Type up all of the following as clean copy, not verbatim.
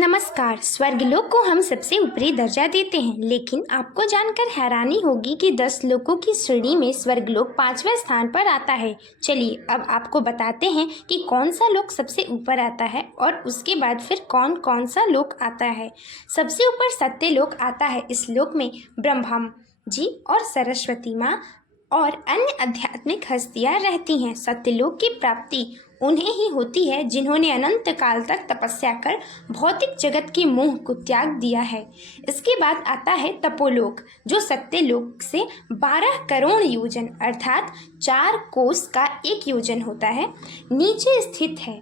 नमस्कार। स्वर्गलोक को हम सबसे ऊपरी दर्जा देते हैं, लेकिन आपको जानकर हैरानी होगी कि 10 लोकों की श्रेणी में स्वर्गलोक 5वें स्थान पर आता है। चलिए अब आपको बताते हैं कि कौन सा लोक सबसे ऊपर आता है और उसके बाद फिर कौन कौन सा लोक आता है। सबसे ऊपर सत्यलोक आता है। इस लोक में ब्रह्मा जी और सरस्वती माँ और अन्य आध्यात्मिक हस्तियाँ रहती हैं। सत्यलोक की प्राप्ति उन्हें ही होती है जिन्होंने अनंत काल तक तपस्या कर भौतिक जगत के मोह को त्याग दिया है। इसके बाद आता है तपोलोक, जो सत्यलोक से 12 करोड़ योजन अर्थात 4 कोस का 1 योजन होता है नीचे स्थित है।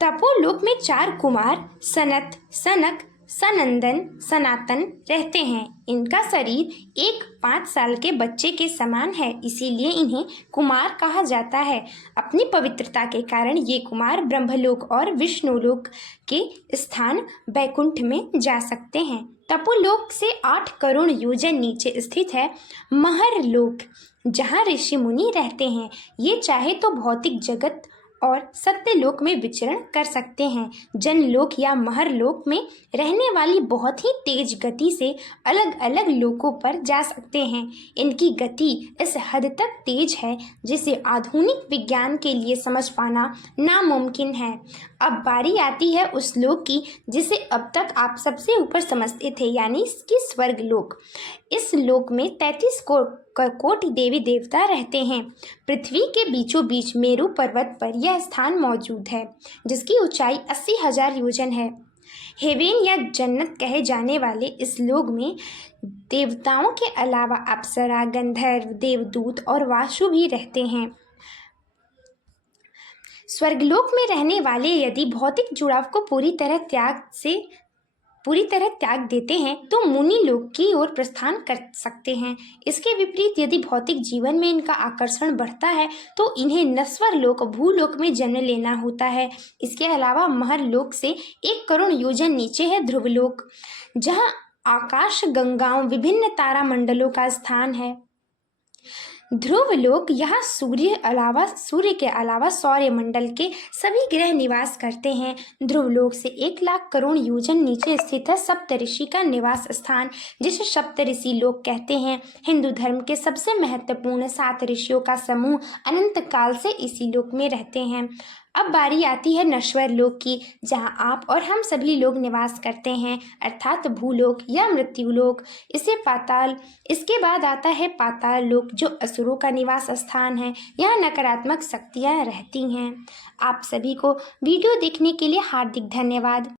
तपोलोक में 4 कुमार सनत, सनक, सनंदन, सनातन रहते हैं। इनका शरीर एक 5 साल के बच्चे के समान है, इसीलिए इन्हें कुमार कहा जाता है। अपनी पवित्रता के कारण ये कुमार ब्रह्मलोक और विष्णुलोक के स्थान बैकुंठ में जा सकते हैं। तपोलोक से 8 करोड़ योजन नीचे स्थित है महरलोक, जहाँ ऋषि मुनि रहते हैं। ये चाहे तो भौतिक जगत और सत्यलोक में विचरण कर सकते हैं। जनलोक या महरलोक में रहने वाली बहुत ही तेज गति से अलग अलग लोकों पर जा सकते हैं। इनकी गति इस हद तक तेज है जिसे आधुनिक विज्ञान के लिए समझ पाना नामुमकिन है। अब बारी आती है उस लोक की जिसे अब तक आप सबसे ऊपर समझते थे, यानी कि स्वर्गलोक। इस लोक में 33 कोटि देवी देवता रहते हैं। पृथ्वी के बीचों बीच मेरु पर्वत पर यह स्थान मौजूद है, जिसकी ऊंचाई 80,000 योजन है। हेवेन या जन्नत कहे जाने वाले इस लोक में देवताओं के अलावा अप्सरा, गंधर्व, देवदूत और वासु भी रहते हैं। स्वर्गलोक में रहने वाले यदि भौतिक जुड़ाव को पूरी तरह त्याग देते हैं तो मुनि लोक की ओर प्रस्थान कर सकते हैं। इसके विपरीत यदि भौतिक जीवन में इनका आकर्षण बढ़ता है तो इन्हें नश्वर लोक, भूलोक में जन्म लेना होता है। इसके अलावा महरलोक से 1 करोड़ योजन नीचे है ध्रुवलोक, जहां आकाश गंगाओं विभिन्न तारा मंडलों का स्थान है। ध्रुवलोक यहाँ सूर्य के अलावा सौर्य मंडल के सभी ग्रह निवास करते हैं। ध्रुवलोक से 1 लाख करोड़ योजन नीचे स्थित है सप्तऋषि का निवास स्थान, जिसे सप्तऋषि लोक कहते हैं। हिंदू धर्म के सबसे महत्वपूर्ण 7 ऋषियों का समूह अनंत काल से इसी लोक में रहते हैं। अब बारी आती है नश्वर लोक की, जहां आप और हम सभी लोग निवास करते हैं, अर्थात भूलोक या मृत्युलोक। इसके बाद आता है पाताल लोक, जो असुरों का निवास स्थान है। यहाँ नकारात्मक शक्तियाँ रहती हैं। आप सभी को वीडियो देखने के लिए हार्दिक धन्यवाद।